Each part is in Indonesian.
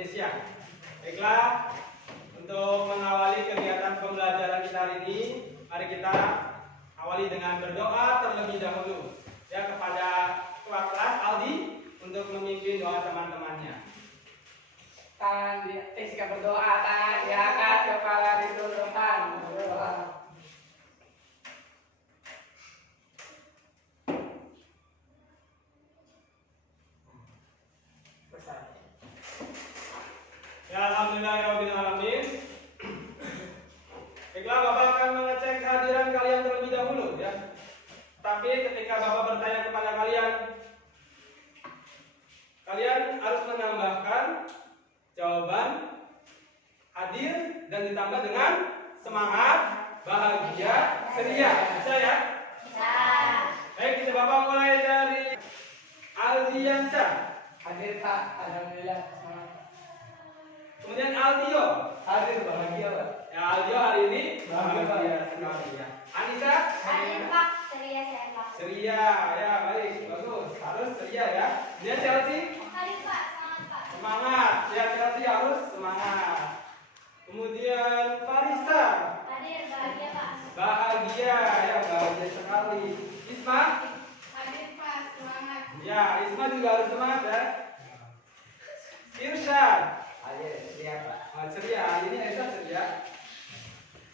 Indonesia. Baiklah, untuk mengawali kegiatan pembelajaran kita hari ini, mari kita awali dengan berdoa terlebih dahulu ya kepada ketua kelas Aldi untuk memimpin doa teman-temannya. Tangan jika berdoa, tangan diangkat, kepala ditundukkan, berdoa. Ya, alhamdulillahirobbilalamin. Baiklah, Bapak akan mengecek kehadiran kalian terlebih dahulu ya. Tapi ketika Bapak bertanya kepada kalian, kalian harus menambahkan jawaban hadir dan ditambah dengan semangat, bahagia, ceria. Bisa ya? Bisa. Baik, kita Bapak mulai dari Aldiansa. Hadir Pak, alhamdulillah. Semangat. Kemudian Aldio. Hadir, bahagia Pak. Ya, Aldio hari ini bahagia sekali ya. Anissa? Hadir Pak, ceria saya Pak. Ceria, ya baik, bagus. Harus ceria ya. Dia Chelsea? Hadir Pak, semangat Pak. Semangat, ya Chelsea harus semangat. Kemudian Farisa. Hadir, bahagia Pak. Bahagia, ya bahagia sekali. Isma? Hadir Pak, semangat. Ya, Isma juga harus semangat ya. Irsyad? Hadir, ceria Pak. Ceria, hari ini Irsyad ceria.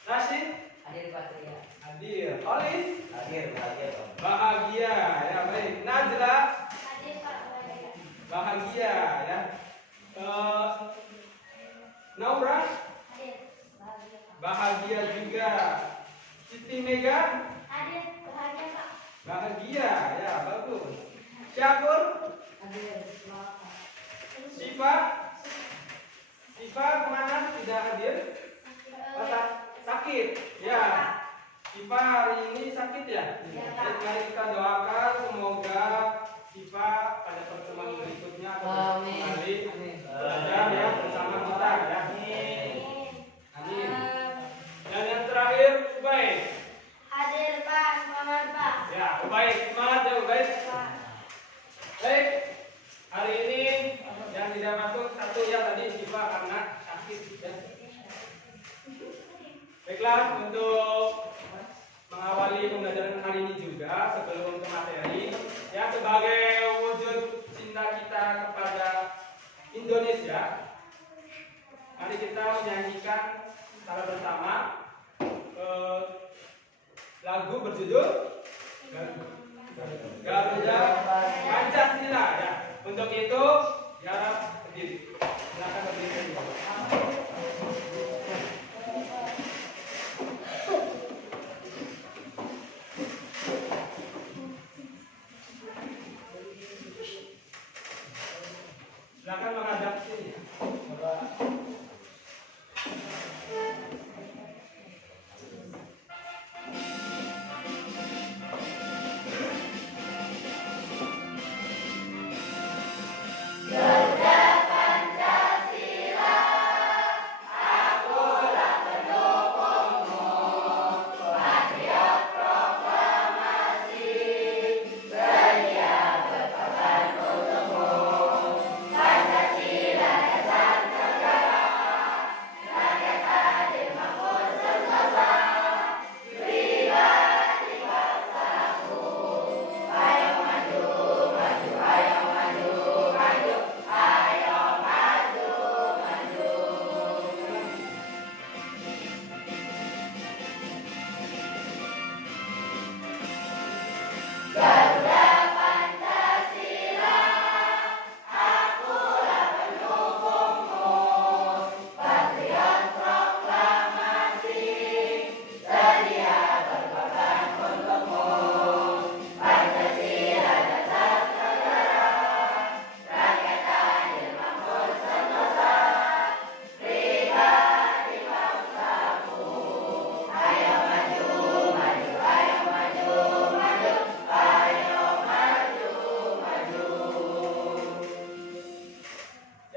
Rashid? Hadir Pak, ceria. Hadir. Olis? Hadir, bahagia Pak. Bahagia, ya baik. Najla? Hadir Pak, bahagia. Bahagia ya. Naura? Hadir, bahagia Pak. Bahagia juga. Siti Mega? Hadir, bahagia Pak. Bahagia, ya bagus. Syakur? Hadir, semangat Pak. Siva? Siva kemana tidak hadir? Sakit, ya. Siva hari ini sakit ya? Ya. Baik, mari kita doakan semoga Siva pada pertemuan berikutnya atau kembali belajar ya bersama kita ya. Amin. Dan yang terakhir, Ubaid. Hadir Pak, semangat Pak. Ya, Ubaid, semangat ya Ubaid. Baik, hari ini yang tidak masuk satu ya tadi Siva karena sakit ya. Baiklah, untuk mengawali pembelajaran hari ini juga sebelum ke materi ya, sebagai wujud cinta kita kepada Indonesia, mari kita menyanyikan secara bersama lagu berjudul Garuda Pancasila ya. Untuk itu diharap berdiri. Silakan berdiri. Silakan menghadap sini.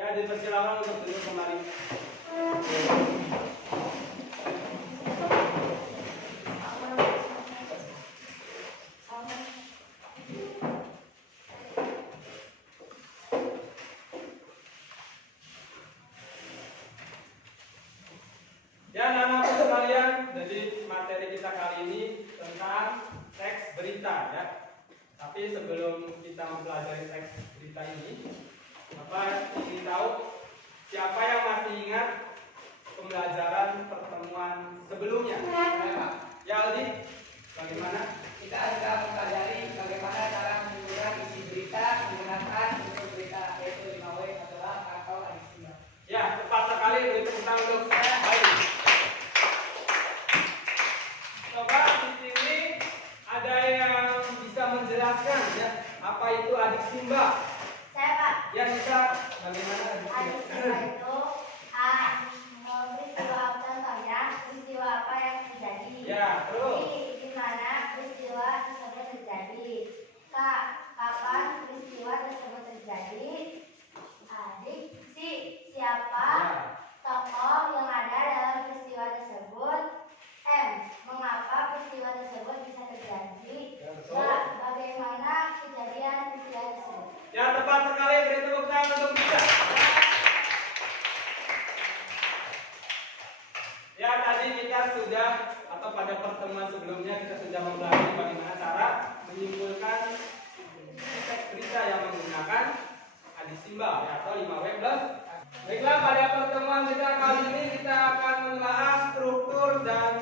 Dipersilakan untuk duduk kembali. Tapi sebelum kita mempelajari teks berita ini, Bapak ingin tahu siapa yang masih ingat pembelajaran pertemuan sebelumnya? Ya Aldi, bagaimana? Kita sudah mempelajari bagaimana cara menunjukkan isi berita menggunakan unsur berita, yaitu 5W adalah atau adiksi. Ya, tepat sekali, beri tepuk tangan untuk saya. Baik. Coba di sini ada yang bisa menjelaskan ya apa itu adik Simba? Saya Pak. Ya bisa. Bagaimana adik Adik Simba? Simba itu peristiwa contohnya peristiwa apa yang terjadi. Ya, terus. Di mana peristiwa tersebut terjadi. Kak, kapan peristiwa tersebut terjadi? Adik siapa Ya. tokoh yang ada dalam peristiwa tersebut? M. Mengapa peristiwa tersebut bisa terjadi? Ya, betul. Bagaimana kejadian peristiwa tersebut? Ya, tepat sekali, beri tepuk tangan untuk bisa. Ya, tadi kita sudah atau pada pertemuan sebelumnya kita sudah mempelajari bagaimana cara menyimpulkan teks berita yang menggunakan adik Simba ya, atau 5W plus. Baiklah, pada pertemuan kita kali ini kita akan menelaah struktur dan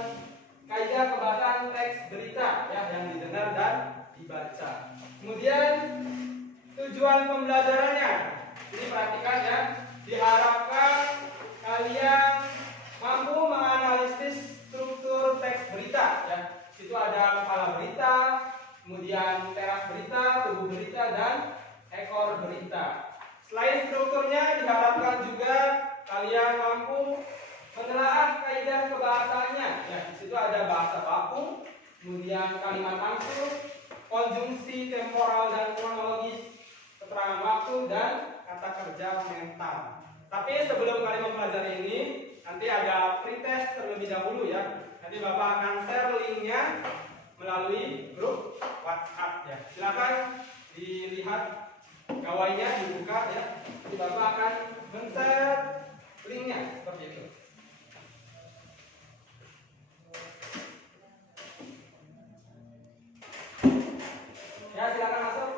kaidah kebahasan teks berita ya yang didengar dan dibaca. Kemudian tujuan pembelajarannya. Ini perhatikan ya, diharapkan kalian mampu menganalisis struktur teks berita ya. Situ ada kepala berita, kemudian teras berita, tubuh berita dan ekor berita. Selain strukturnya, diharapkan juga kalian mampu menelaah kaidah kebahasaannya. Ya, di situ ada bahasa baku, kemudian kalimat langsung, konjungsi temporal dan kronologis, keterangan waktu dan kata kerja mental. Tapi sebelum kalian mempelajari ini, nanti ada pretest terlebih dahulu ya. Nanti Bapak akan share linknya melalui grup WhatsApp ya. Silakan dilihat gawainya, dibuka ya. Jadi Bapak akan men-share linknya seperti itu. Ya, silakan masuk.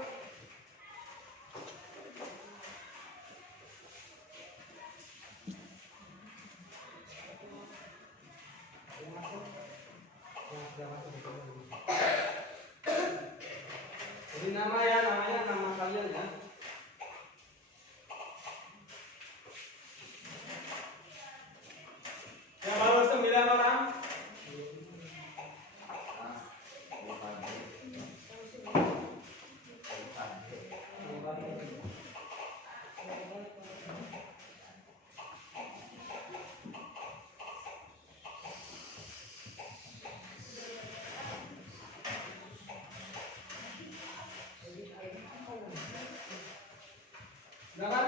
Jadi namanya nama kalian ya. Yang baru 9 orang. Silakan.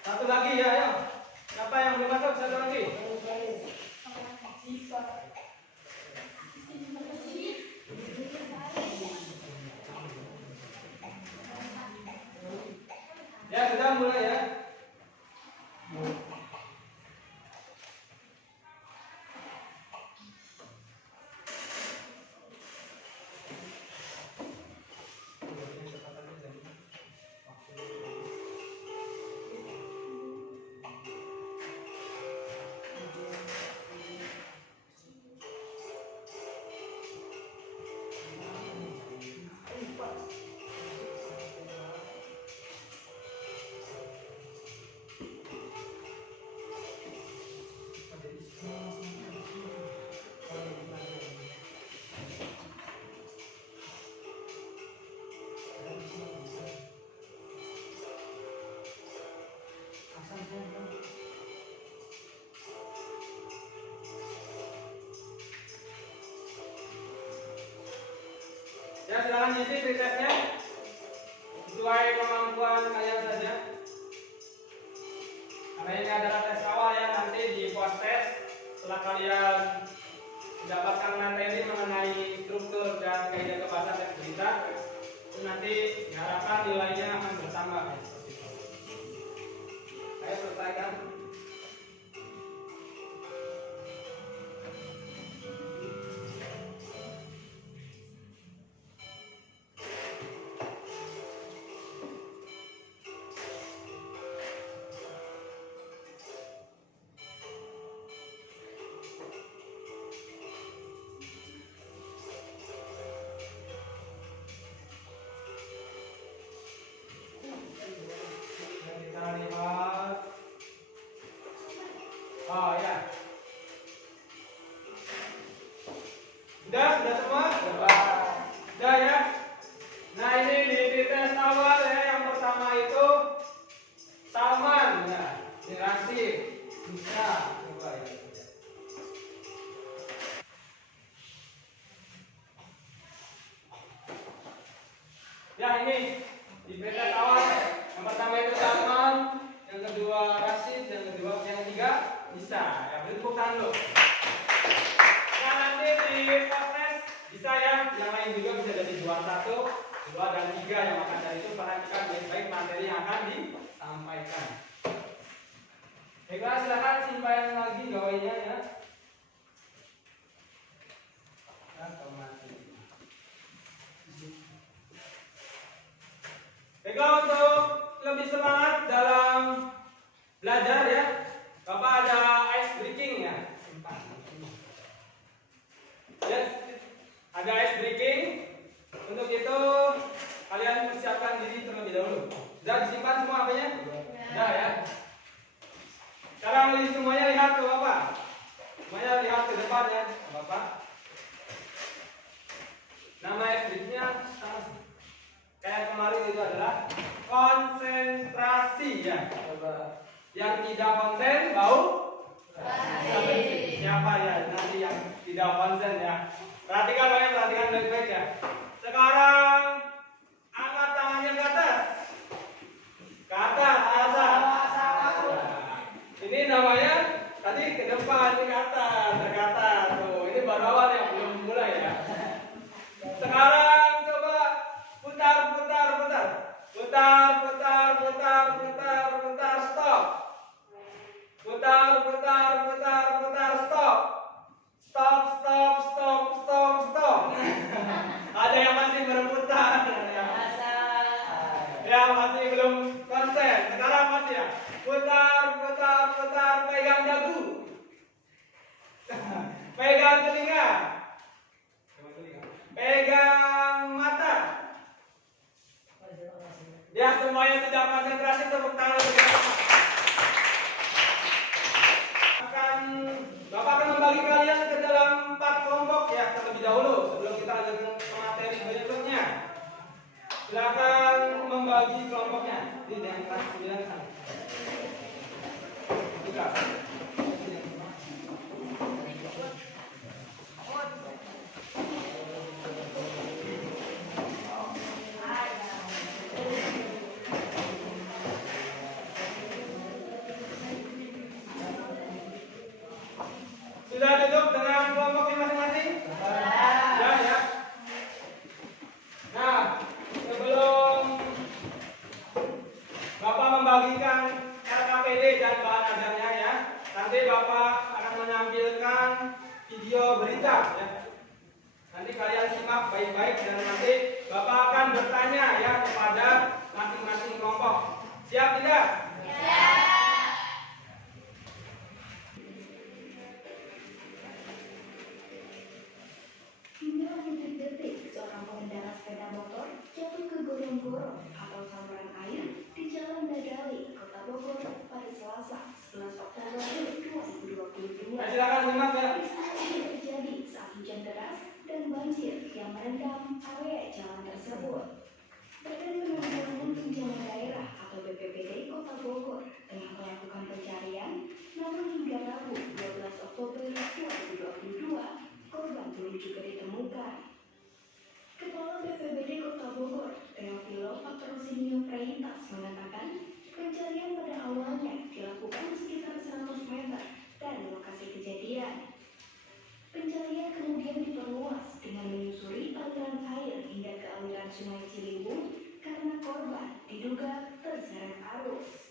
Satu lagi ya, ayo. Siapa yang belum masuk? Satu lagi. Ya, sudah mulai ya. Ya, silakan isi pretestnya sesuai kemampuan kalian saja. Karena ini adalah tes awal ya, nanti di post test setelah kalian mendapatkan materi mengenai struktur dan kaidah kebahasan teks berita, itu nanti diharapkan nilainya akan bertambah ya, seperti itu. Saya selesaikan. Oh ya. Sudah semua? Sudah ya. Nah ini di tes awal ya, yang pertama itu Salman ya, ini Rasid, bisa coba ya. Ya ini di tes awal ya. Yang pertama itu Salman, yang kedua Rasid, yang ketiga bisa. Ya beri tepuk tangan dulu. Nah nanti di tes bisa ya, yang lain juga bisa jadi juara 1, 2, dan 3 yang akan dari itu perhatikan baik-baik materi yang akan disampaikan. Baiklah, silakan simpan lagi gawainya ya. Baiklah, untuk lebih semangat dalam belajar ya, Bapak ada ice breaking ya. Yes, ada ice breaking. Untuk itu kalian persiapkan diri terlebih dahulu. Sudah disimpan semua apanya? Sudah ya. Sekarang semuanya lihat ke Bapak. Semuanya lihat ke depan ya, Bapak. Nama espritsnya kayak kemarin itu adalah konsentrasi ya. Yang tidak konsen bau. Siapa ya nanti yang tidak konsen ya. Perhatikan baik-baik ya. Sekarang angkat tangannya ke atas. Ke atas. Ini namanya tadi ke depan, ini ke atas, tuh. Ini baru awal ya, belum mulai ya. Sekarang coba putar, stop. Stop. Ada yang masih berputar ya. Ya masih belum konsen. Sekarang masih ya. Putar, pegang dagu. Pegang telinga. Pegang mata. Ya semuanya sudah konsentrasi, tepuk tangan. Bapak akan membagi kalian ke dalam 4 kelompok ya terlebih dahulu sebelum kita lanjut ke materi berikutnya. Silakan membagi kelompoknya. Ini yang kelas 9 sana. Buka. Sudah duduk dengan kelompoknya masing-masing? Ya. Nah, sebelum Bapak membagikan RKPD dan bahan ajarnya ya, nanti Bapak akan menampilkan video berita ya. Nanti kalian simak baik-baik dan nanti Bapak akan bertanya ya kepada masing-masing kelompok. Siap tidak? Siap. Hingga detik-detik seorang pengendara sepeda motor jatuh ke gorong-gorong atau saluran air di Jalan Dadali, Kota Bogor pada Selasa 11 Oktober 2022. Silakan simak ya. Peristiwa ini terjadi saat hujan deras dan banjir yang merendam area jalan tersebut. Badan Penanggulangan Bencana Daerah atau BPBD Kota Bogor tengah melakukan pencarian, namun hingga Rabu 12 Oktober 2022 korban belum juga ditemukan. Kepala BPBD Kota Bogor, Teofilo Patrocinio Freitas mengatakan, pencarian pada awalnya dilakukan sekitar 100 meter dari lokasi kejadian. Pencarian kemudian diperluas dengan menyusuri aliran air hingga ke aliran Sungai Ciliwung karena korban diduga terseret arus.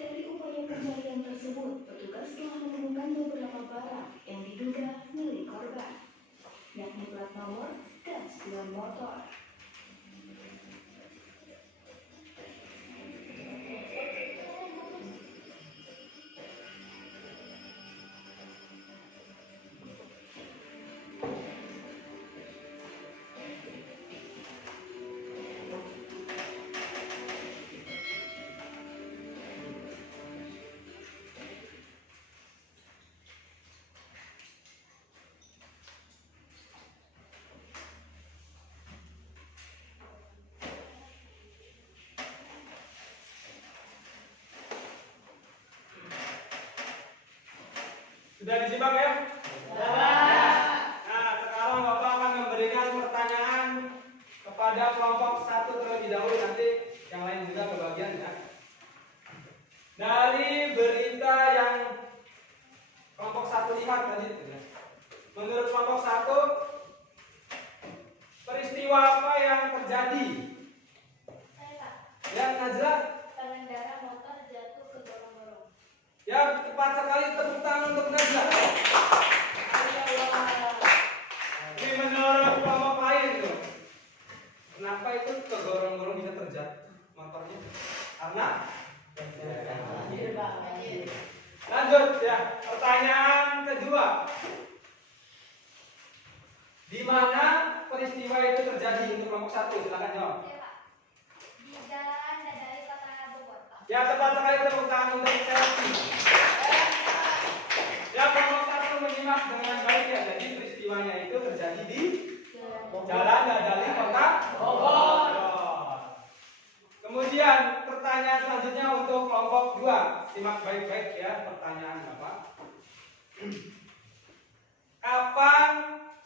Dari upaya pencarian tersebut, petugas telah menemukan beberapa barang yang diduga milik korban. dan motor. Sudah disimak ya? Nah, sekarang Bapak akan memberikan pertanyaan kepada kelompok 1 terlebih dahulu, nanti yang lain juga kebagian ya. Dari berita yang kelompok 1 lihat tadi, menurut kelompok 1, peristiwa apa yang terjadi? Saya Pak, Ya, Najla? pengendara motor jatuh ke gorong-gorong. Ya, tepat sekali, tepuk tangan untuk Najla. Ini menurut kelompok lain tuh. Kenapa itu ke gorong-gorong bisa terjatuh motornya? Karena lanjut ya. Pertanyaan kedua. Di mana peristiwa itu terjadi untuk kelompok 1? Silakan jawab. Saya Pak, di jalan dari kota Bogor Pak. Ya, tepat sekali, tepuk tangan untuk Chelsea. Ya, kelompok 1 menyimak dengan baik ya. Jadi peristiwanya itu terjadi di Jalan Dadali Kota Bogor. Kemudian pertanyaan selanjutnya untuk kelompok 2. Simak baik-baik ya pertanyaan Bapak. Kapan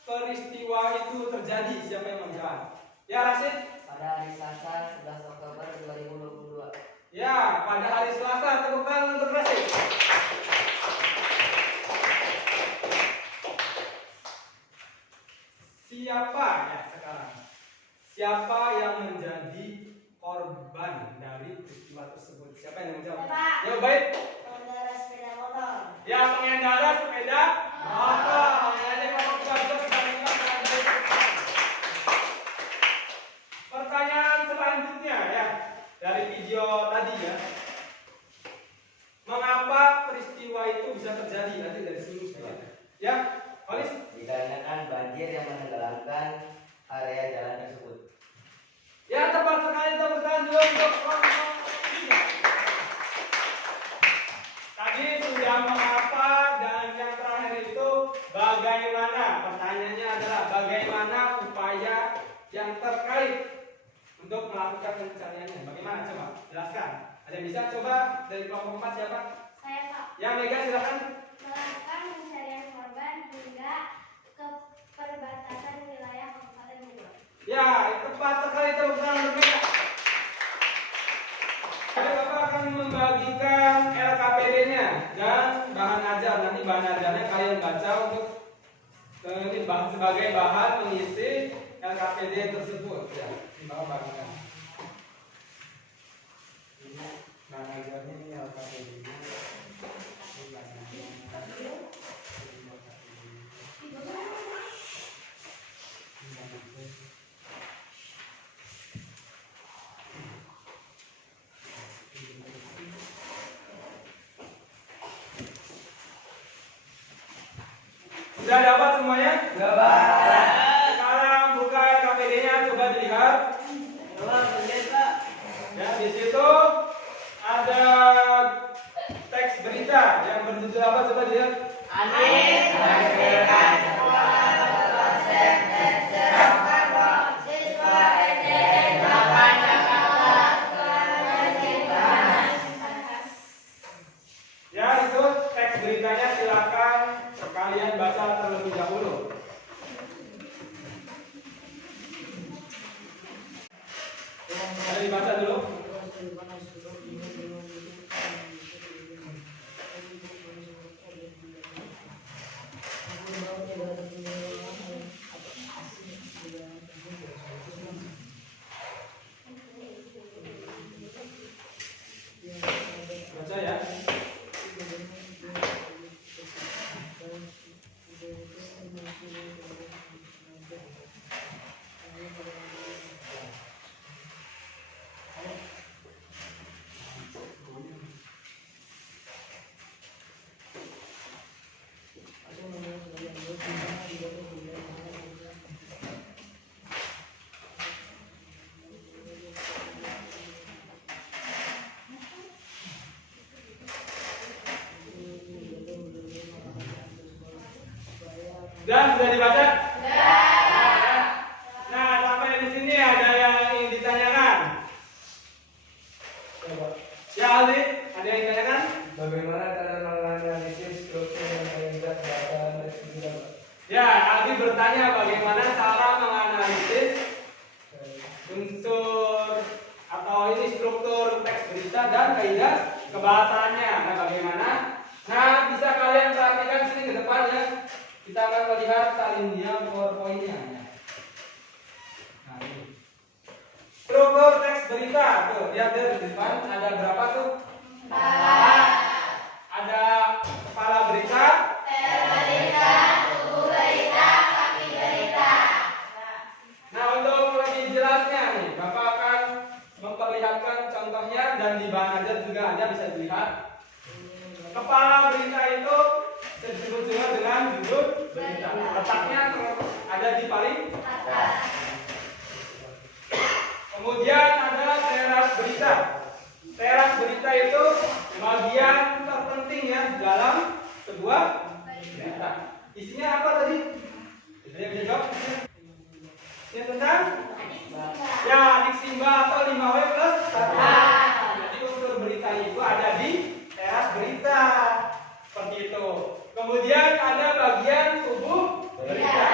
peristiwa itu terjadi? Siapa yang menjawab? Ya, Rasid. Pada hari Selasa 11 Oktober 2022. Ya, pada hari Selasa. Tepuk tangan untuk Rasid. Siapa ya sekarang? Siapa yang menjadi korban dari peristiwa tersebut? Siapa yang menjawab? Pak. Ya, baik. Pengendara sepeda motor. Ya, pengendara sepeda motor. Jadi kelompok 2 juga sudah menyimak dengan baik. Pertanyaan selanjutnya ya dari video tadi ya. Mengapa peristiwa itu bisa terjadi? Nanti dari sini saja. Ya, Polis. Dikarenakan banjir yang menenggelamkan area jalan tersebut. Ya, tepat sekali, tepuk tangan dulu untuk kelompok 3. Tadi sudah mengapa dan yang terakhir itu bagaimana? Pertanyaannya adalah bagaimana upaya yang terkait untuk melakukan pencariannya? Bagaimana? Coba jelaskan. Ada yang bisa coba dari kelompok 4 siapa? Saya Pak, Ya, Mega silakan. melakukan pencarian korban hingga ke perbatasan wilayah Kabupaten Bogor. Ya, tepat sekali, tepuk tangan untuk Mega. Jadi Bapak akan membagikan LKPD-nya dan bahan ajar. Nanti bahan ajarnya kalian baca untuk sebagai bahan mengisi LKPD tersebut. Ya, di bawah bagikan. Ini bahan ajarnya, ini LKPD-nya. Ini bahan ajarnya. Sudah dapat semuanya? Dapat. Sekarang buka LKPD-nya, coba dilihat. Ya, di situ ada teks berita yang berjudul apa? Coba dilihat. Anies Baswedan dosen siswa SD 8 Jakarta. Ya, itu teks beritanya, silakan kalian baca terlebih dahulu. Ada dibaca dulu. Baca ya. Dan sudah dibaca? Nah, sampai di sini ada yang ingin ditanyakan? Ya Aldi, ada yang ditanyakan? Bagaimana cara menganalisis struktur yang terlibat data teks berita? Ya, Aldi bertanya bagaimana cara menganalisis unsur atau ini struktur teks berita dan kaidah kebahasaannya. Nah, bagaimana? Nah, bisa kalian perhatikan sini ke depan ya. Kita akan melihat salindia PowerPoint-nya. Nah, ini. Struktur teks berita tuh, lihat deh di depan ada berapa tuh? Ada kepala berita, tubuh berita, kaki berita. Nah, untuk lebih jelasnya nih, Bapak akan memperlihatkan contohnya dan di bahan ajar juga ada bisa dilihat. Kepala berita itu disebut juga dengan judul berita. Letaknya ada di paling Atas. Kemudian ada teras berita. Teras berita itu bagian terpenting ya dalam sebuah berita. Isinya apa tadi? Saya bisa jawab. Ini tentang ya adik Simba atau 5W plus 1. Jadi unsur berita itu ada di teras berita. Seperti itu. Kemudian ada bagian tubuh berita.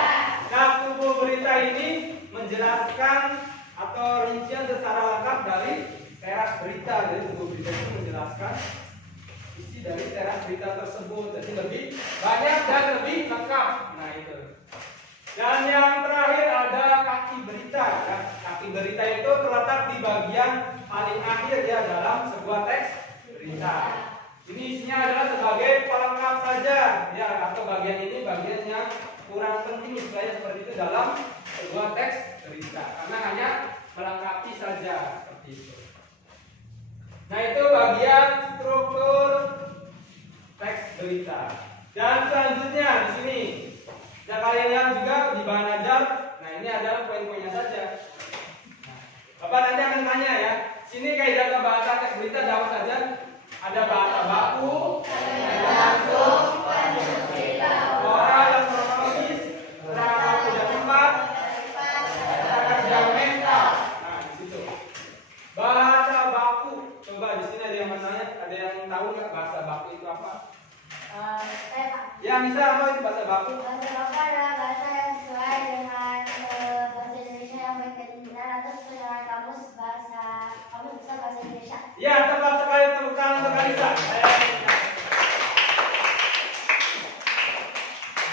Nah, tubuh berita ini menjelaskan atau rincian secara lengkap dari teras berita. Jadi tubuh berita itu menjelaskan isi dari teras berita tersebut. Jadi lebih banyak dan lebih lengkap. Nah, itu. Dan yang terakhir ada kaki berita. Ya. Kaki berita itu terletak di bagian paling akhir ya dalam sebuah teks berita. Ini isinya adalah sebagai pelengkap saja ya, atau bagian ini bagian yang kurang penting istilahnya seperti itu dalam sebuah teks berita karena hanya melengkapi saja seperti itu. Nah, itu bagian struktur teks berita. Dan selanjutnya di sini nah, kalian lihat juga di bahan ajar. Nah, ini adalah poin-poinnya saja. Nah, Bapak nanti akan tanya ya. Sini kaidah bahasa teks berita jawab saja. Ada bahasa baku, oral dan kronologis, keterangan waktu dan tempat, kata kerja mental. Nah, di situ. Bahasa baku. Coba di sini ada yang bertanya, ada yang tahu nggak bahasa baku itu apa? Saya Pak. Ya, bisa apa itu bahasa baku? Bahasa baku adalah bahasa yang sesuai dengan bahasa Indonesia yang baik dan benar atau sesuai dengan kamus besar bahasa Indonesia. Ya, tepat sekali, tepuk tangan untuk Kalisa.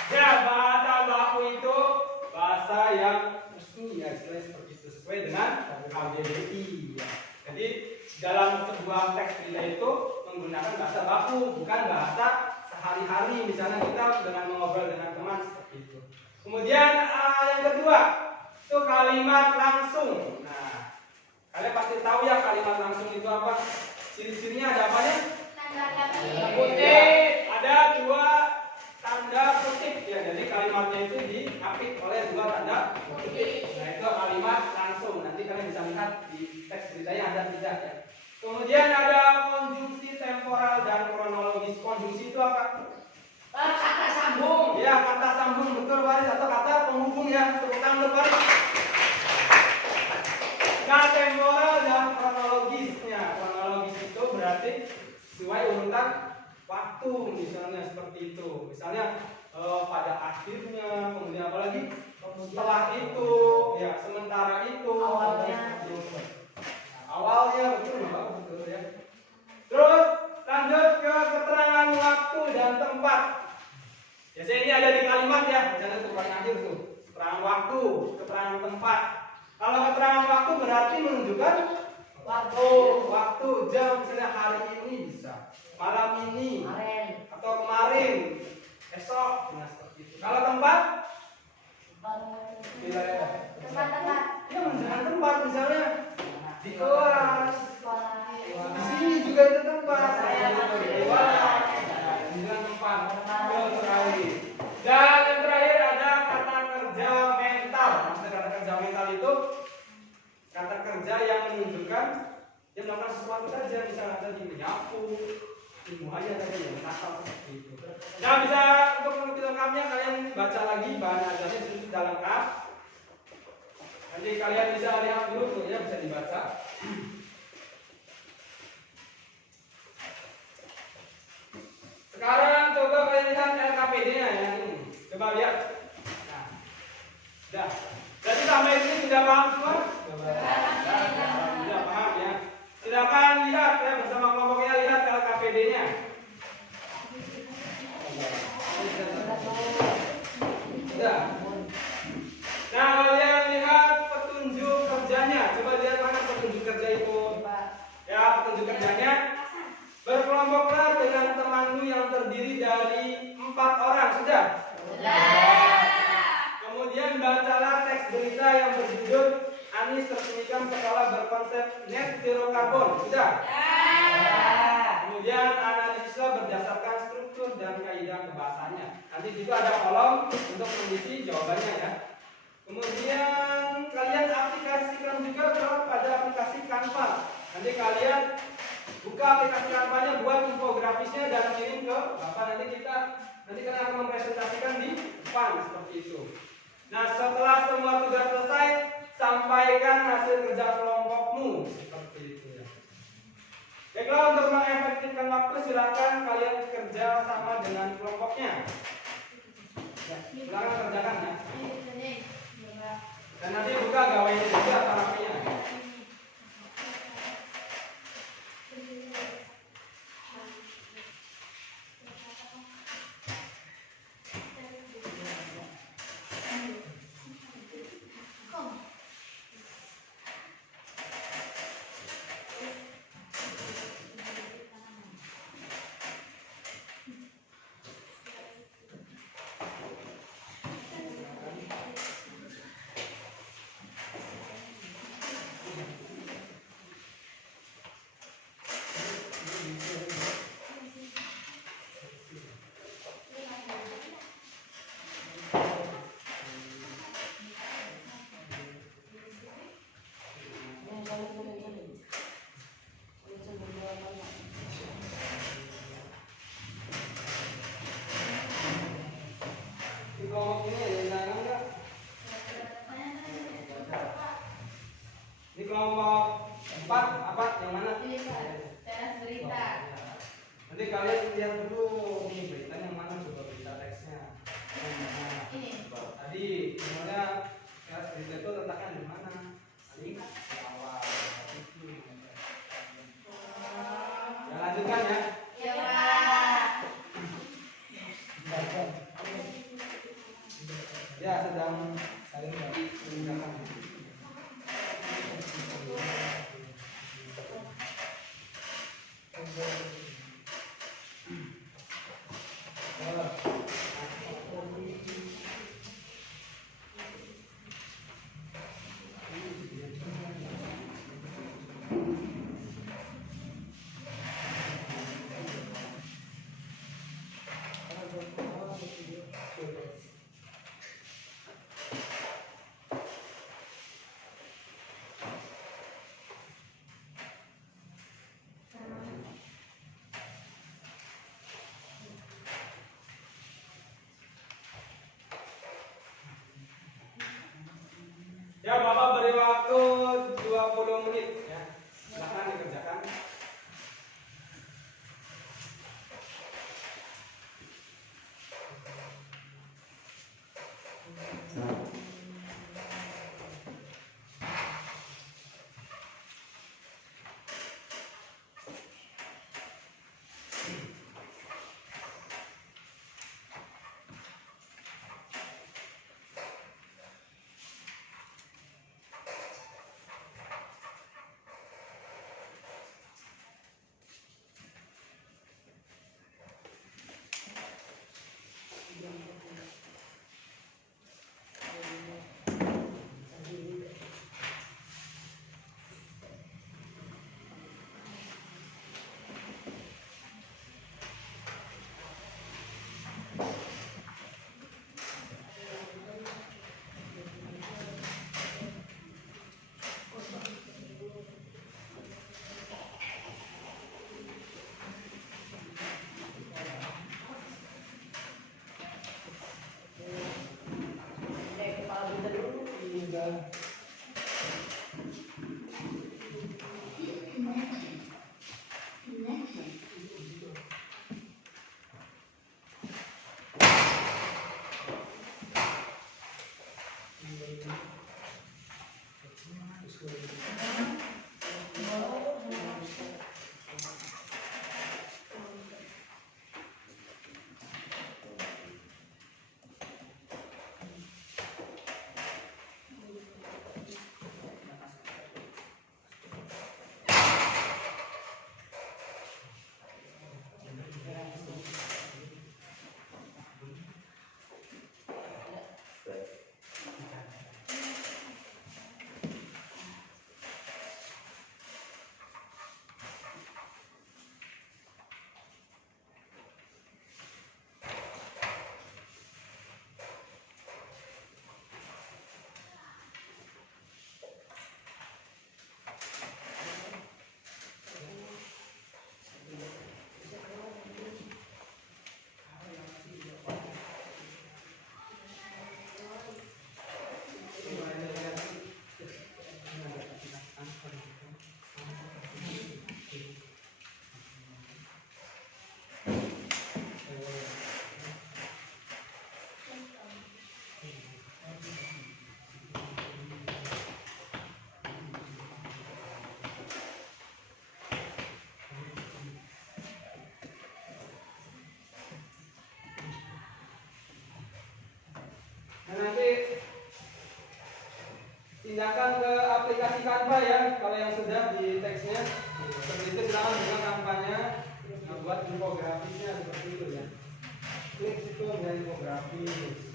Ya, bahasa baku itu bahasa yang resmi ya, istilahnya seperti itu sesuai dengan KBBI. Ya. Jadi dalam sebuah teks berita itu menggunakan bahasa baku, bukan bahasa sehari-hari. Misalnya kita dengan mengobrol dengan teman seperti itu. Kemudian yang kedua itu kalimat langsung. Nah, kalian pasti tahu ya kalimat langsung itu apa? Ciri-cirinya ada apanya? Tanda Kutip. Ada dua tanda kutip ya. Jadi kalimatnya itu diapit oleh dua tanda kutip. Nah, itu kalimat langsung. Nanti kalian bisa lihat di teks beritanya ada tidak ya. Kemudian ada konjungsi temporal dan kronologis. Konjungsi itu apa? Kata sambung. Ya, kata sambung betul Baris atau kata penghubung ya. Tepuk tangan untuk Baris. Nah, temporal dan kronologisnya. Kronologis itu berarti sesuai urutan waktu, misalnya seperti itu. Misalnya pada akhirnya, kemudian apa lagi? Setelah itu, ya sementara itu. Awalnya betul Bapak, betul ya. Terus lanjut ke keterangan waktu dan tempat. Biasanya ini ada di kalimat ya, misalnya itu paling akhir tuh. Keterangan waktu, keterangan tempat. Kalau keterangan waktu berarti menunjukkan waktu, jam, misalnya hari ini bisa, malam ini, atau kemarin, esok, nah seperti itu. Kalau tempat, tempat-tempat misalnya di kelas, Sekolah. di sini juga ada tempat. Di kelas, dengan tempat. Betul sekali. Dan yang terakhir ada kata kerja mental. Maksud kata kerja mental itu kata kerja yang menunjukkan dia melakukan sesuatu saja, misalnya tadi menyapu, semuanya tadi yang nakal seperti itu. Nah, bisa untuk mengerti lengkapnya kalian baca lagi bahan ajarnya sudah lengkap. Nanti kalian bisa lihat dulu ya, bisa dibaca. Sekarang coba kalian lihat LKPD-nya ya ini. Coba lihat. Nah, sudah. Jadi sampai sini sudah paham semua? Sudah paham ya. Silakan lihat ya bersama kelompoknya, lihat LKPD-nya. Sudah. Nah, kalian lihat petunjuk kerjanya. Coba lihat mana petunjuk kerja itu. Ya, petunjuk kerjanya. Berkelompoklah dengan temanmu yang terdiri dari 4 orang. Sudah? Kemudian bacalah teks berita yang berjudul Anies resmikan sekolah berkonsep net zero karbon. Sudah? Kemudian analisislah berdasarkan struktur dan kaidah kebahasannya. Nanti juga ada kolom untuk mengisi jawabannya ya. Kemudian kalian aplikasikan juga pada aplikasi Canva. Nanti kalian buka aplikasi Canva-nya, buat infografisnya dan kirim ke Bapak. Nanti kalian akan mempresentasikan di depan seperti itu. Nah, setelah semua tugas selesai, sampaikan hasil kerja kelompokmu seperti itu ya. Baiklah, untuk mengefektifkan waktu silakan kalian kerja sama dengan kelompoknya. Ya, silakan kerjakan ya. Dan nanti buka gawainya juga terapinya. Di kelompok ini ada yang tanyakan nggak? Di kelompok 4 apa? Yang mana? Teras berita. Nanti kalian lihat dulu ini beritanya yang mana, coba berita teksnya. Yang mana? Ini. Tadi sebenarnya berita itu letaknya di mana? Tadi di awal. Ya lanjutkan ya. Ya, Pak. Ya sedang saling menggunakan. Ya, Bapak beri waktu 20 menit ya. Silakan dikerjakan. Nah, nanti tindakan ke aplikasi Canva ya, kalau yang sudah di teksnya. Seperti itu silakan buka Canva-nya. Nah, buat infografisnya seperti itu ya. Klik situ dan infografis.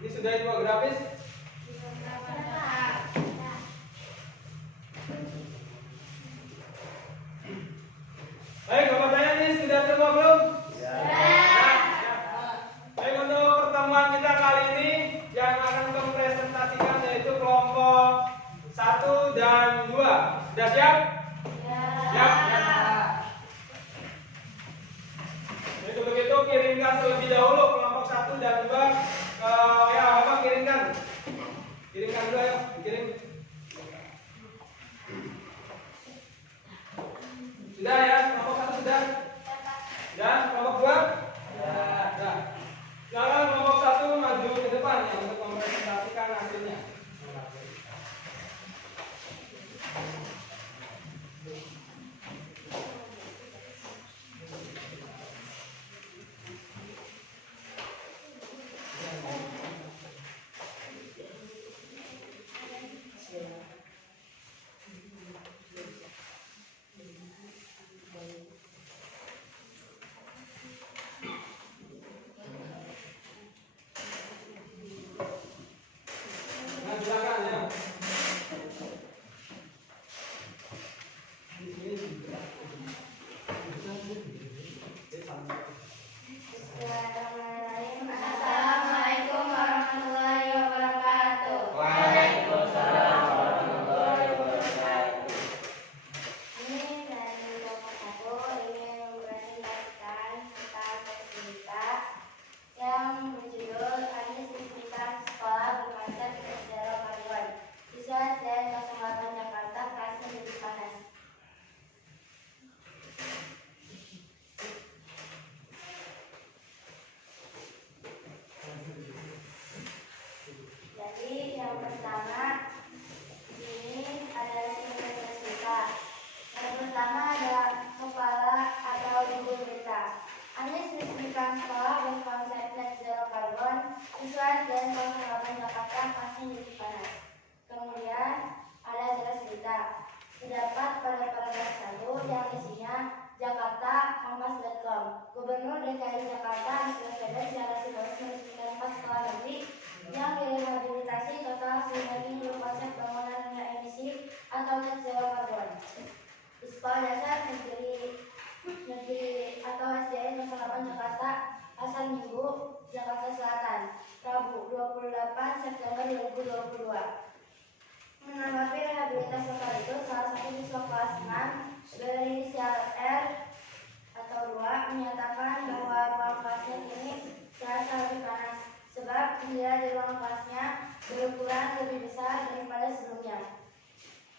Ini sudah infografis? Baik, Bapak tanya nih sudah semua belum? Ya. Baik, untuk pertemuan kita kali ini yang akan mempresentasikan yaitu kelompok 1 dan 2. Sudah siap? Ya. Jadi begitu kirimkan terlebih dahulu kelompok 1 dan 2 ke ya apa kirimkan. Kirimkan dulu ya, kirim. Sudah ya, kelompok 1 sudah? Sudah, kelompok 2? Sudah. Sekarang kelompok 1 maju ke depan ya untuk mempresentasikan hasilnya. Nah, silakan ya. Di sini. Bismillahirrahmanirrahim. Assalamualaikum warahmatullahi wabarakatuh. Waalaikumsalam warahmatullahi wabarakatuh. Ini dari kelompok 1 ingin mempresentasikan tentang tes berita yang berjudul Anies Titipan Sekolah Berkonsep Net Zero Karbon. Siswa SDN 08 Jakarta kelasnya jadi panas. Jadi yang pertama ini adalah sumber tes berita. Yang pertama ada kepala atau judul berita. Anies resmikan sekolah berkonsep net zero karbon. Siswa SDN 08 Jakarta masih jadi panas. Kemudian ada jelas berita. Terdapat pada paragraf 1 yang isinya Jakarta Kompas.com. Gubernur DKI Jakarta Anies Baswedan secara simbolis meresmikan 4 sekolah negeri yang direhabilitasi total sinergi berkonsep bangunan rendah emisi atau net zero karbon. Di Sekolah Dasar Negeri atau SDN 08 Jakarta Pasar Minggu, Jakarta Selatan, Rabu 28 September 2022. Menanggapi rehabilitas total itu, salah satu siswa kelas 6 berinisial R atau 2 menyatakan bahwa ruang kelasnya kini terasa lebih panas sebab jendela di ruang kelasnya berukuran lebih besar daripada sebelumnya.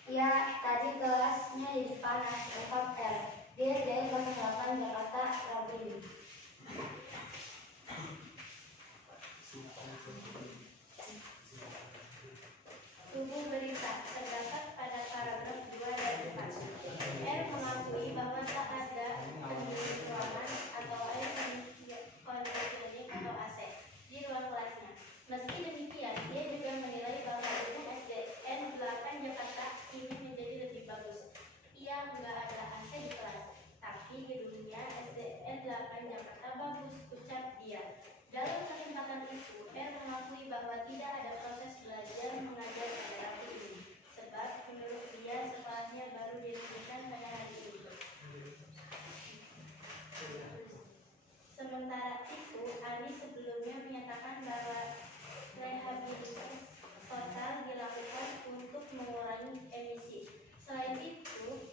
Ya, tadi kelasnya jadi panas, ungkap R. Di SDN 08 Jakarta, Rabu ini. Tubuh berita terdapat pada paragraf 2 dan 4. R mengakui bahwa tak ada pendingin ruangan atau air kondisioning atau AC di ruang kelasnya. Meski demikian, dia juga menilai bahwa gedung SDN 8 Jakarta ini menjadi lebih bagus. Ia nggak ada AC di kelas, tapi gedungnya SDN 8 Jakarta bagus, ucap dia. Dalam kesempatan itu, R mengakui bahwa tidak ada proses belajar mengajar pada rabu ini, sebab menurut dia sekolahnya baru diresmikan pada hari ini. Sementara itu, Anies sebelumnya menyatakan bahwa rehabilitasi total dilakukan untuk mengurangi emisi. Selain itu,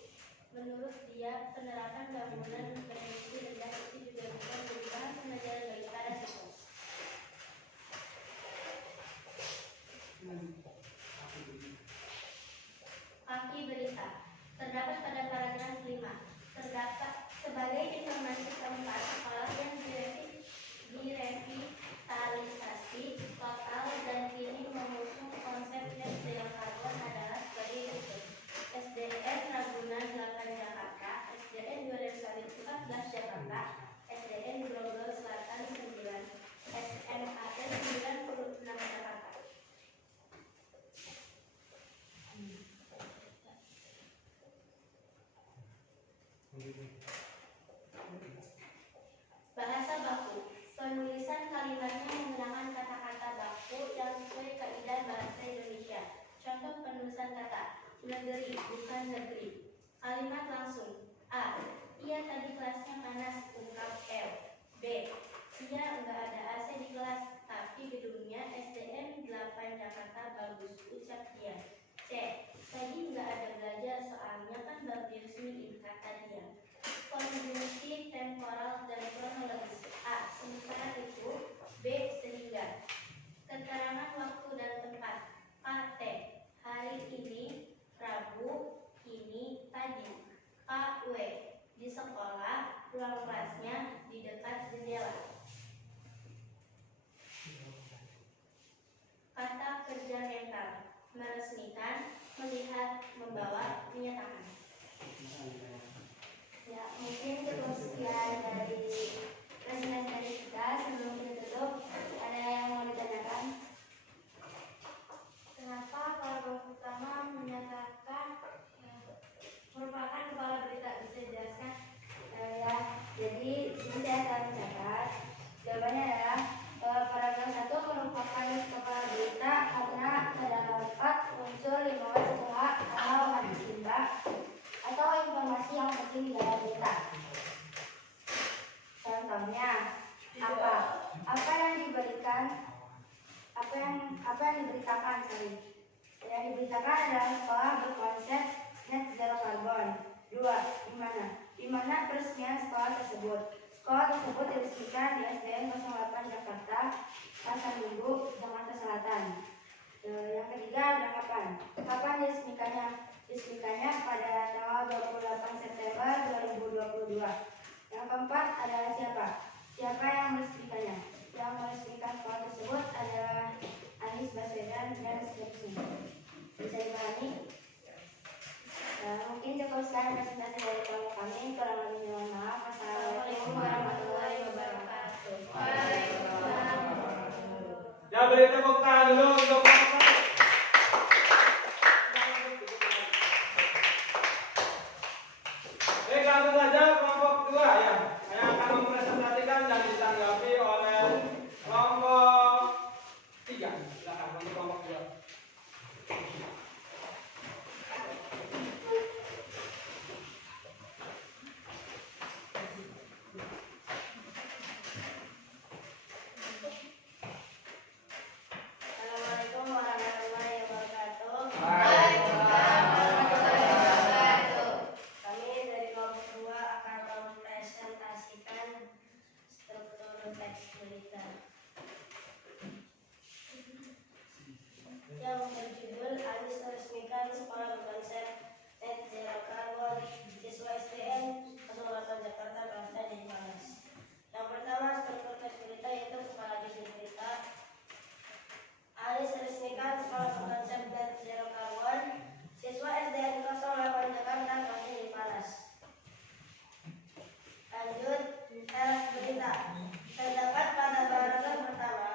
menurut dia penerapan bangunan beremisi rendah itu juga bukan merupakan pembelajaran bagi para siswa. Bahasa baku. Penulisan kalimatnya menggunakan kata-kata baku yang sesuai kaidah bahasa Indonesia. Contoh penulisan kata: negeri bukan negeri. Kalimat langsung. A. Iya tadi kelasnya panas, ungkap L. B. Iya enggak ada AC di kelas, tapi gedungnya SDN 8 Jakarta bagus, ucap dia. C. Tadi enggak ada belajar soalnya kan baru diresmiin, kata dia. Konjungsi, temporal, dan kronologis. A. Sementara itu. B. Sehingga. Keterangan waktu dan tempat. KT. Hari ini, Rabu, ini, tadi. KW. Di sekolah, ruang kelasnya di dekat jendela. Kata kerja mental. Meresmikan, melihat, membawa, menyatakan. Ya, mungkin cukup sekian dari presentasi dari kita. Sebelum kita tutup, ada yang mau ditanyakan? Kenapa paragraf pertama menyatakan merupakan kepala berita? Bisa dijelaskan? Ya, jadi ini saya akan mencatat. Jawabannya adalah paragraf 1 merupakan kepala berita karena terdapat unsur 5W 1H atau hadis limba atau informasi yang penting dalam berita. Contohnya apa? Apa yang diberitakan? Yang diberitakan adalah sekolah berkonsep net zero carbon. 2. Di mana? Di mana peresmian sekolah tersebut? Sekolah tersebut diresmikan di SDN 08 Jakarta, Pasar Minggu, Jakarta Selatan. Yang ketiga ada kapan? Kapan diresmikannya? Diresmikannya pada tanggal 28 September 2022. Yang keempat adalah siapa? Siapa yang meresmikannya? Yang meresmikan sekolah tersebut adalah Anies Baswedan dan seterusnya. Bisa dipahami? Mungkin cukup sekian presentasi dari kelompok kami. Kurang lebihnya mohon maaf. Assalamualaikum warahmatullahi wabarakatuh. Waalaikumsalam. Ya, beri tepuk tangan dulu untuk kelompok. Baik, langsung saja kelompok 2 ya, yang akan mempresentasikan dan ditanggapi oleh kelompok 3. Silakan untuk kelompok 2. Assalamualaikum warahmatullahi wabarakatuh. Waalaikumsalam warahmatullahi wabarakatuh. Kami dari kelompok 2 akan mempresentasikan struktur teks berita yang berjudul Anies meresmikan sekolah berkonsep net zero carbon, siswa SDN 08 Jakarta merasa jadi panas. Yang pertama, struktur teks berita yaitu kepala divisi berita. Anies meresmikan sekolah berkonsep net zero carbon, siswa SDN 08 Jakarta merasa jadi panas. Lanjut, teks berita. Terdapat pada paragraf pertama,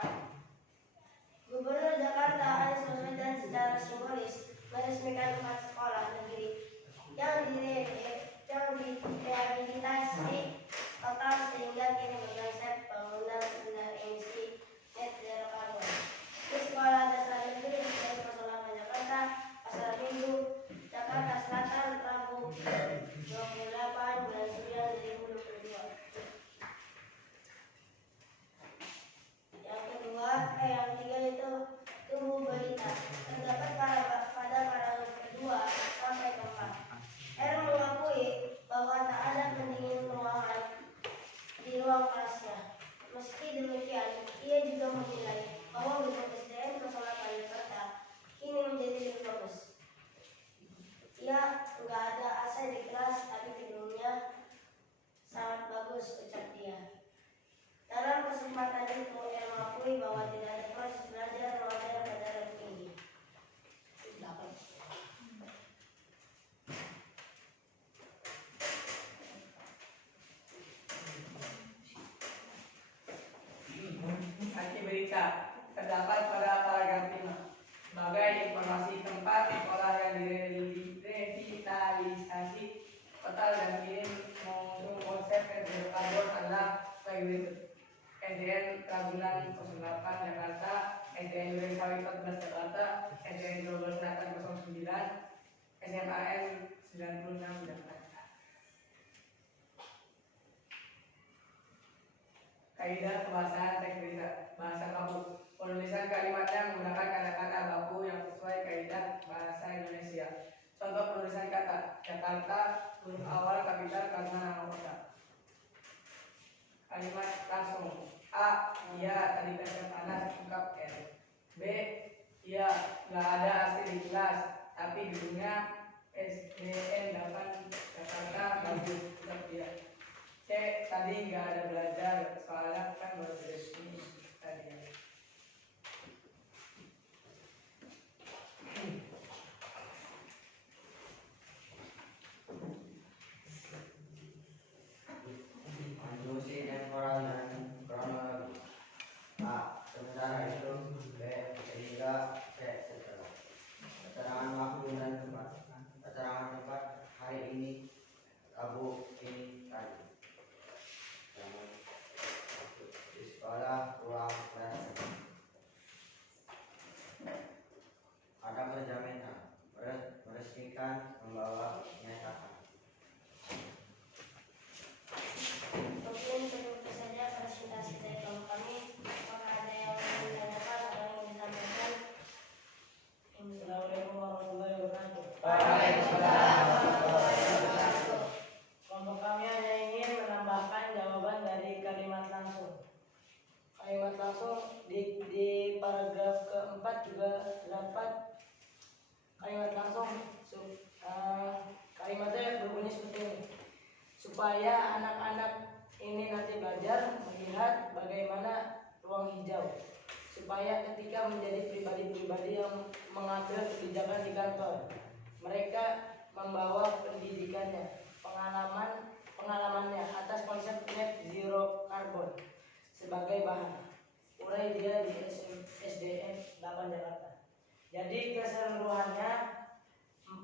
Gubernur Jakarta Anies Baswedan secara simbolis meresmikan 4 sekolah negeri yang direhabilitasi total sehingga kini berkonsep bangunan rendah emisi net zero carbon. Di sekolah dasar negeri SDN 08 Jakarta, Pasar Minggu, Jakarta Selatan, Rabu 28 bulan 9 2022. Yang ketiga itu tumbuh berita. Terdapat pada paragraf kedua SDN Grogol Selatan 09, SMAN 96 Jakarta. Kaidah pembahasan teks berita bahasa baku. Penulisan kalimatnya menggunakan kata-kata baku yang sesuai kaidah bahasa Indonesia. Contoh penulisan kata: Jakarta, huruf awal kapital karena nama kota. Kalimat langsung: A, iya tadi pepes panas ungkap L. B, iya nggak ada AC di kelas tapi gedungnya SDN 8 Jakarta bagus ungkap dia. C, tadi nggak ada belajar soalnya kan baru resmi tadi. Konstruksi temporal dan kronologi. A. Sementara itu. B. Sehingga. C. Setelah. Keterangan waktu dan tempat. Keterangan tempat: hari ini, Rabu ini, tadi. Di sekolah, ruang kelas. Ada perjalanan meresmikan, membawa, menyatakan. Mungkin cukup saja presentasi dari kelompok kami. Apakah ada yang ingin ditanyakan atau ingin disampaikan? Assalamualaikum warahmatullahi wabarakatuh. Kelompok kami hanya ingin menambahkan jawaban dari kalimat langsung. Kalimat langsung di paragraf keempat juga terdapat kalimat langsung. Kalimatnya berbunyi seperti ini: supaya anak-anak ini nanti belajar melihat bagaimana ruang hijau, supaya ketika menjadi pribadi-pribadi yang mengambil kebijakan di kantor, mereka membawa pendidikannya, pengalamannya atas konsep net zero carbon sebagai bahan. Urai dia di SDN 8 Jakarta. Jadi keseluruhannya 4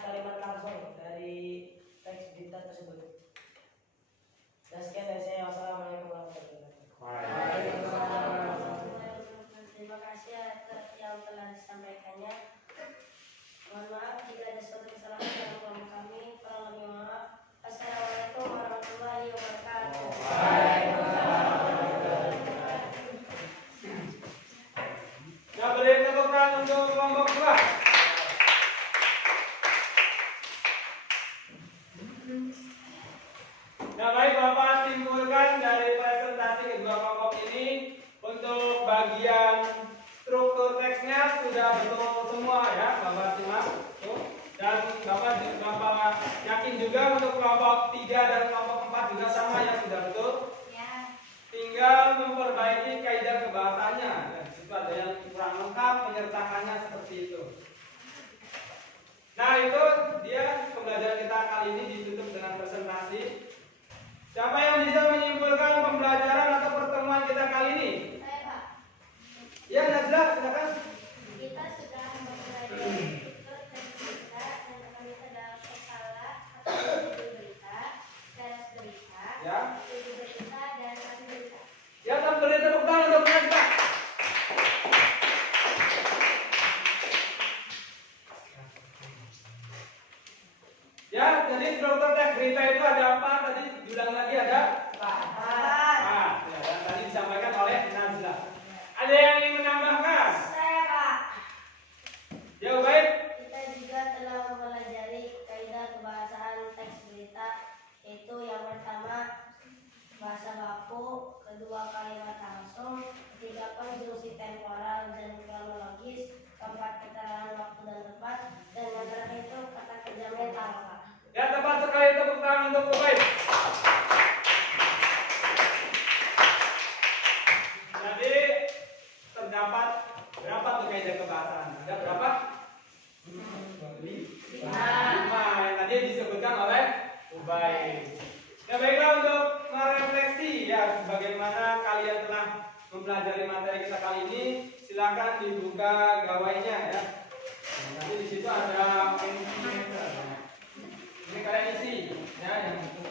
kalimat langsung dari teks berita tersebut. Dan sekian dari saya. Wassalamualaikum warahmatullahi wabarakatuh. Terima kasih atas yang telah disampaikannya. Mohon maaf jika ada suatu kesalahan dalam kelompok kami. Kurang lebih maaf. Assalamualaikum warahmatullahi wabarakatuh. Nah, beri tepuk tangan untuk kelompok 2. Nah, baik Bapak simpulkan dari presentasi kedua kelompok ini, untuk bagian struktur teksnya sudah betul semua ya, Bapak simak. Tuh. Dan Bapak yakin juga untuk kelompok 3 dan kelompok 4 juga sama ya, sudah betul. Ya. Tinggal memperbaiki kaidah kebahasannya. Dan itu ada yang kurang lengkap, menyertakannya seperti itu. Nah, itu dia pembelajaran kita kali ini ditutup dengan presentasi. Siapa yang bisa menyimpulkan pembelajaran atau pertemuan kita kali ini? Saya Pak. Ya, Najla, silakan. Kita sudah mempelajari struktur teks berita dan terkait dalam skala atau judul berita, garis berita, Ya. judul berita dan arti berita. Ya, beri tepuk tangan untuk Najla. Ya, jadi struktur teks berita itu ada apa? Tadi diulang lagi ada? Ah, ya, dan tadi disampaikan oleh Najla. Ada yang ingin menambahkan? Saya Pak. Ya, baik. Kita juga telah mempelajari kaidah kebahasaan teks berita, yaitu yang pertama bahasa baku, kedua kalimat langsung, ketiga konjungsi temporal dan kronologis, keempat keterangan waktu dan tempat, dan yang terakhir itu kata kerja mental Pak. Ya, tepat sekali, tepuk tangan untuk Ubaid. Jadi terdapat berapa tuh kaidah kebahasaan? Ada berapa? 5 yang tadi disebutkan oleh Ubaid. Ya, baiklah, untuk merefleksi ya bagaimana kalian telah mempelajari materi kita kali ini, silakan dibuka gawainya ya. Nanti di situ ada ini kalian isi ya yang itu.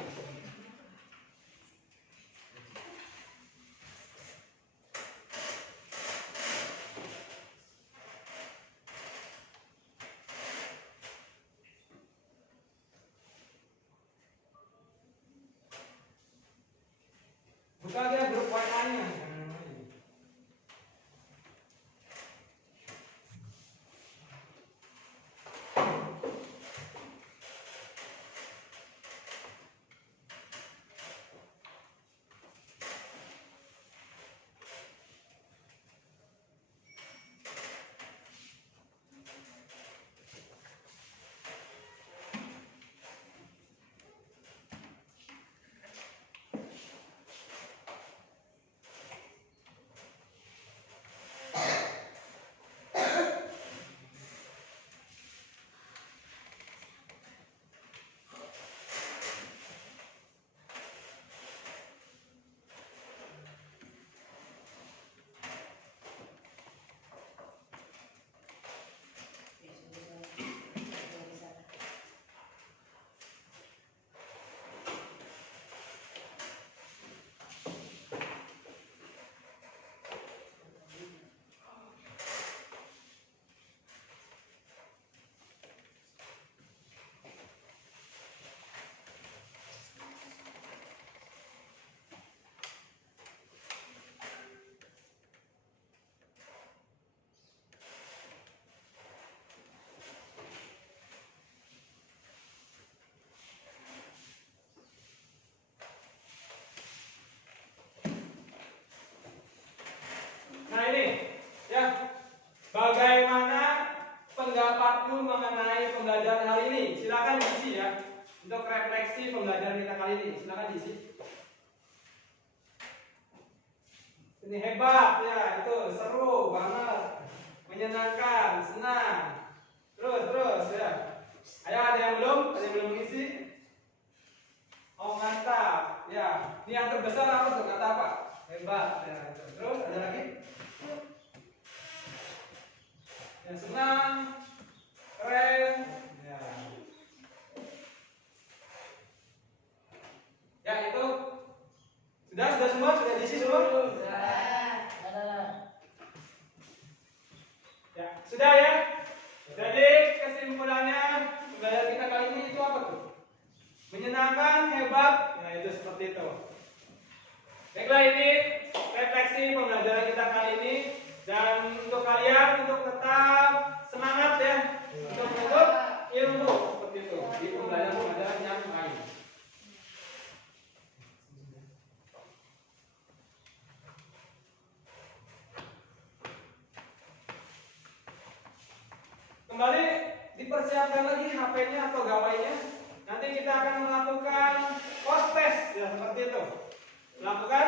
pendapatmu mengenai pembelajaran hari ini? Silakan diisi ya. Untuk refleksi pembelajaran kita kali ini, silakan diisi. Ini hebat ya, itu seru banget, menyenangkan, senang. Terus ya. Ayo, ada yang belum? Ada yang belum mengisi? Oh mantap, ya. Ini yang terbesar apa tuh? Kata apa? Hebat ya. Terus ada lagi? Yang senang, keren, ya. Ya itu sudah semua, sudah diisi semua? Ya, sudah ya. Jadi kesimpulannya pembelajaran kita kali ini itu apa tuh? Menyenangkan, hebat, nah itu seperti itu. Baiklah, ini refleksi pembelajaran kita kali ini, dan untuk kalian untuk tetap semangat ya untuk menuntut ilmu seperti itu di pembelajaran yang lain. Kembali dipersiapkan lagi HP-nya atau gawainya. Nanti kita akan melakukan post test ya seperti itu. Melakukan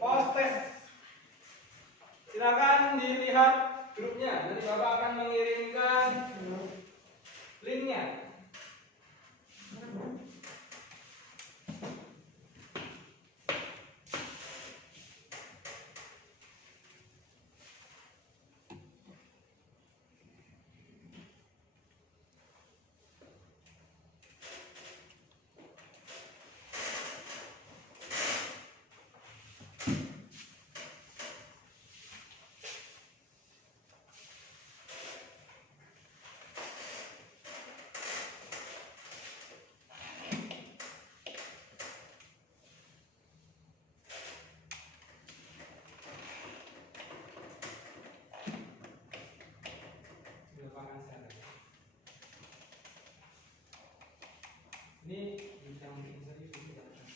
post test. Silakan dilihat grupnya. Nanti Bapak akan mengirimkan linknya. Ini yang bikin serius ini tidak akan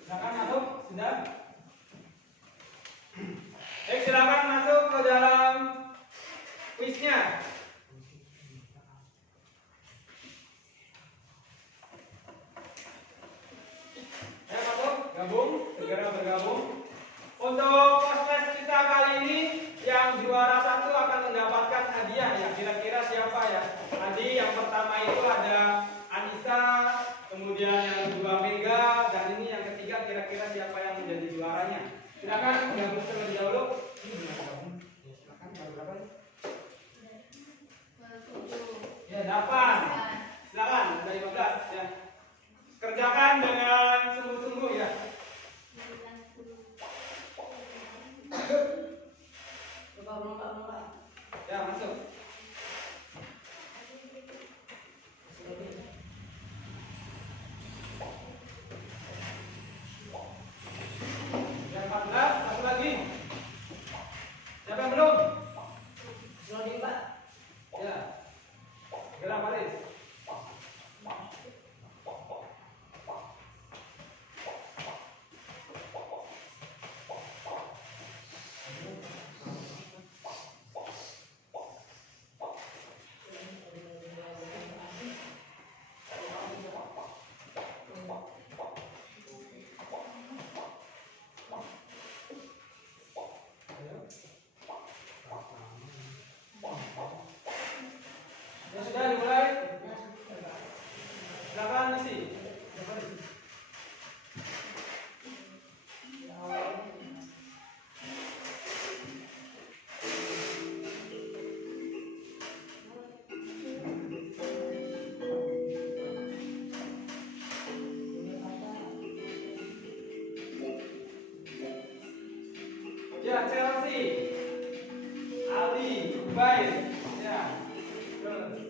silakan masuk, sudah? Silakan masuk ke dalam kuisnya. Ayo masuk, gabung, segera bergabung. Untuk proses kita kali ini, yang juara satu akan mendapatkan hadiah ya. Kira-kira siapa ya? Tadi yang pertama itu ada Anissa, kemudian yang kedua Mega, dan ini yang ketiga kira-kira siapa yang menjadi juaranya. Silakan gabung terlebih dahulu. Silakan berapa? Ya 8. Silakan ada 15 ya. Kerjakan dengan sungguh-sungguh ya. Ya masuk. Yang 14, satu lagi. Siapa yang belum? Lagi Pak. Ya. Segera baris. Ya sudah dimulai. Silakan isi. Ya, Chelsea, Aldi, baik. Ya, terus.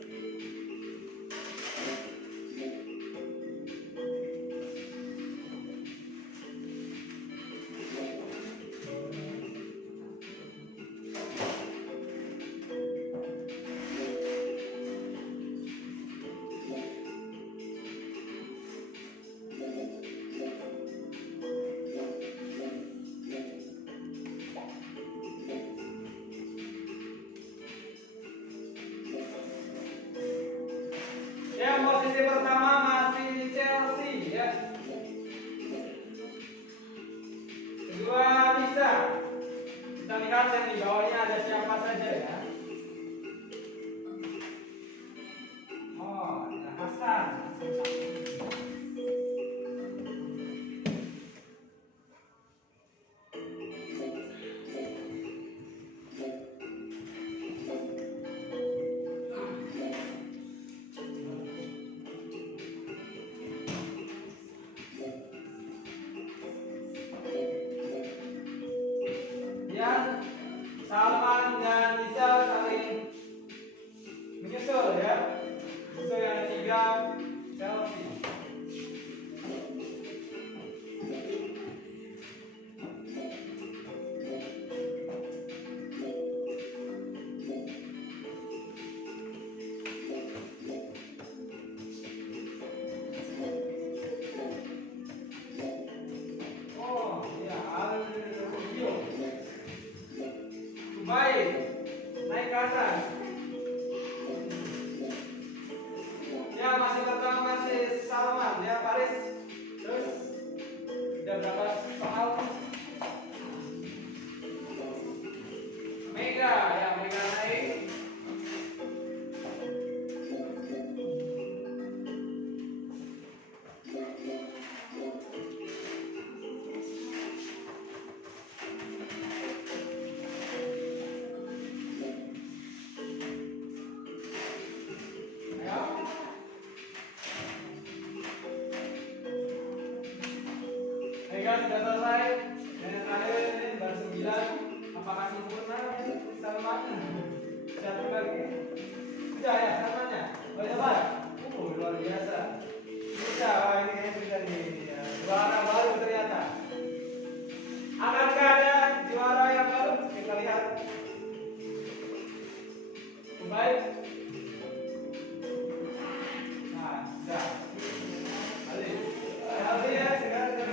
ingat yang di bawahnya ada siapa saja ya. Oh, ada Hasan. Ya, Salman dan Nisa saling menyusul ya. Menyusul yang ketiga Chelsea. Oh, ya, Al-Rubio. Baik, naik ke atas. Ya, masih pertama masih Salman ya, Paris. Terus udah berapa soal? Mega ya, Mega naik. Ayo. Mega sudah selesai. Dan yang terakhir ini baru 9. Apakah sempurna? Salman. Satu lagi. Sudah ya, Salmannya. Oh ya, Pak. Luar biasa. Sudah, wah, ini kayaknya sudah nih. Ya, juara baru ternyata. Akankah ada juara yang baru? Kita lihat. Baik. Nah, sudah. Ali ya, sekarang.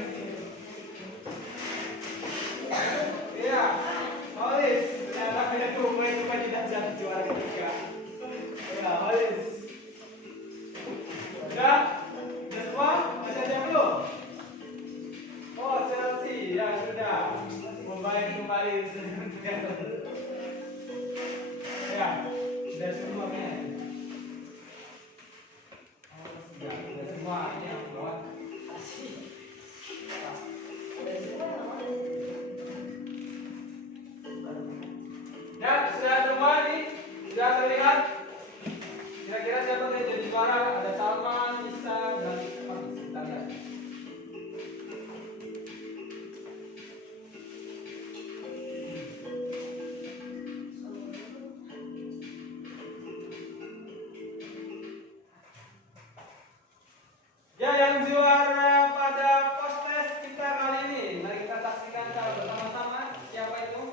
Iya, Holis. Ternyata punya kumai tidak jadi juara ketiga. Ya, Holis. Sudah? Sudah semua? Masih ada yang belum? Oh, Chelsea. Ya, sudah. Membaik kembali. Ya, sudah semuanya. Oh, sudah semua. Ini yang bawah. Ya, sudah semua nih. Sudah terlihat. Kira-kira siapa yang jadi juara? Ada Salman, Nisa, dan Paris. Kita lihat. Ya, yang juara pada post-test kita kali ini. Mari kita saksikan secara bersama-sama siapa itu.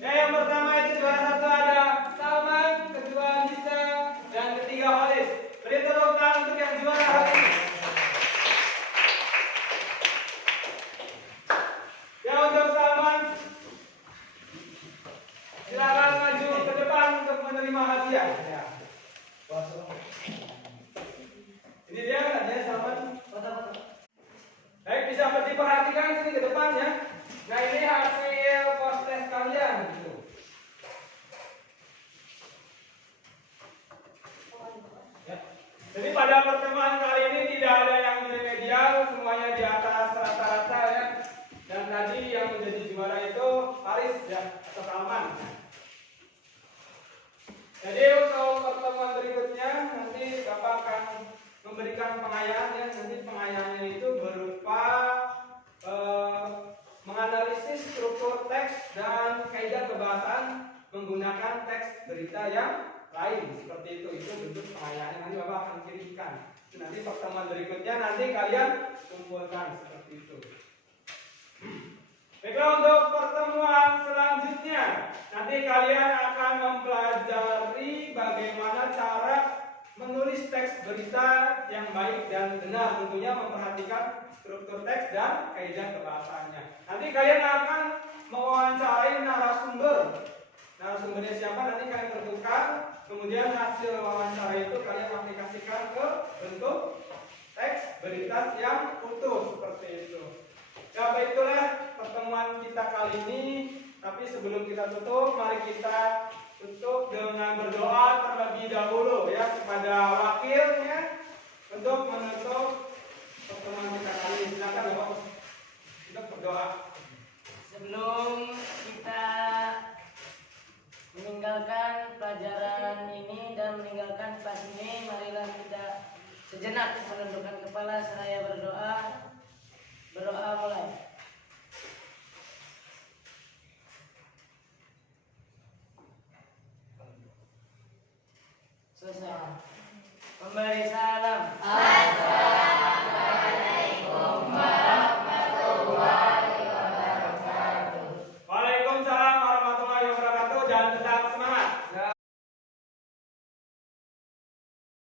Ya, yang pertama itu juara satu ada Salman, kedua Nisa, dan ketiga Holis. Beri tepuk tangan untuk yang juara hari ini. Ya, untuk Salman, silakan maju ke depan untuk menerima hadiah. Ya. Ini dia hadiah Salman. Baik, bisa diperhatikan sini ke depan ya. Nah, ini hasil post test kalian gitu. Ya. Jadi pada pertemuan kali ini tidak ada yang remedial, semuanya di atas rata-rata ya. Dan tadi yang menjadi juara itu Paris ya, atau Salman. Jadi untuk pertemuan berikutnya nanti Bapak akan memberikan pengayaan ya. Nanti pengayaannya itu berupa menganalisis struktur teks dan kaidah kebahasaan menggunakan teks berita yang lain seperti itu. Itu bentuk pengayaan nanti Bapak akan kirimkan. Nanti pertemuan berikutnya nanti kalian kumpulkan seperti itu. Baiklah, untuk pertemuan selanjutnya nanti kalian akan mempelajari bagaimana cara menulis teks berita yang baik dan benar, tentunya memperhatikan struktur teks dan kaidah kebahasaannya. Nanti kalian akan mewawancarai narasumber. narasumbernya siapa nanti kalian tentukan. Kemudian hasil wawancara itu kalian aplikasikan ke bentuk teks berita yang utuh seperti itu. Ya baiklah pertemuan kita kali ini. Tapi sebelum kita tutup, mari kita tutup dengan berdoa terlebih dahulu ya kepada wakilnya untuk menutup pertemuan kita kali ini. Silakan Bapak untuk berdoa. Sebelum kita meninggalkan pelajaran ini dan meninggalkan kelas ini, marilah kita sejenak menundukkan kepala seraya berdoa. Berdoa mulai. Selesai. Memberi salam.